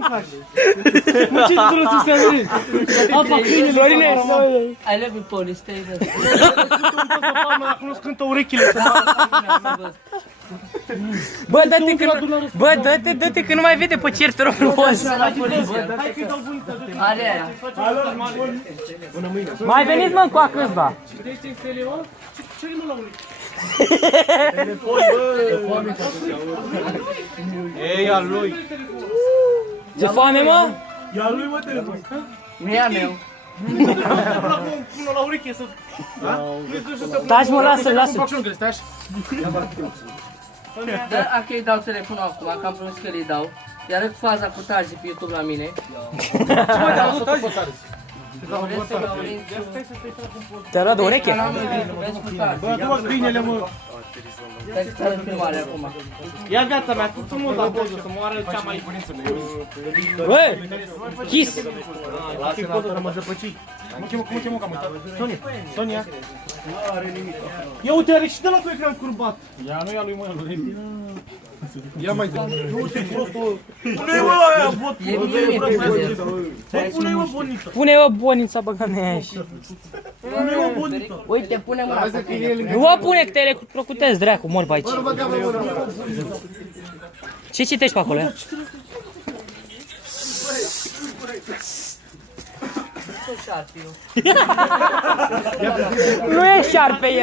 nu-mi faci? Mă, ce dură tu să vezi? Apa câinele, Florine! I love you, Poli, stay there. Dacă nu-ți cântă urechile să mă... Bă, dă-te că bă, dă-te că nu mai vede pe cer, te rog frumos. Hai că-i dau bunița, dă-te. Are aia. Mai veniți, mă, încoa câțiva. Citește în telefon? Ce-i mă la urechi? Ei, al lui. Ce foame, mă? Ia lui, mă, telefon. Nu e a meu. Până la ureche să... Taci, mă, lasă. Dar dacă îi dau telefonul acum, că am promis că îi dau, iar arăt faza cu Tarzi pe YouTube la mine. Te-a luat de ureche? Bă, du-mă câinele, mă. Stai să ți-arăt filmarea acum. Ia viața mea, fă frumos la poză, să moară cea mai buniță. Bă, chis. Lasă-i poză, mă zăpăci. Cum mă chemă, că am uitat? Sonia. Sonia. Ia uite, are și de la cu ecran curbat. Ia, nu ia lui, mă, lui. Ia mai zi. Nu te prostul. Pune-i, mă, aia, bot. E mie, Pune-i, mă, boniță. Pune-o bonița, bă, că ne Pune-i, mă, boniță. Uite, pune mâna pe tine. Nu o pune, că te electrocutezi, dracu, mori pe aici. Ce citești pe acolo, ia? Nu e șarpe, e.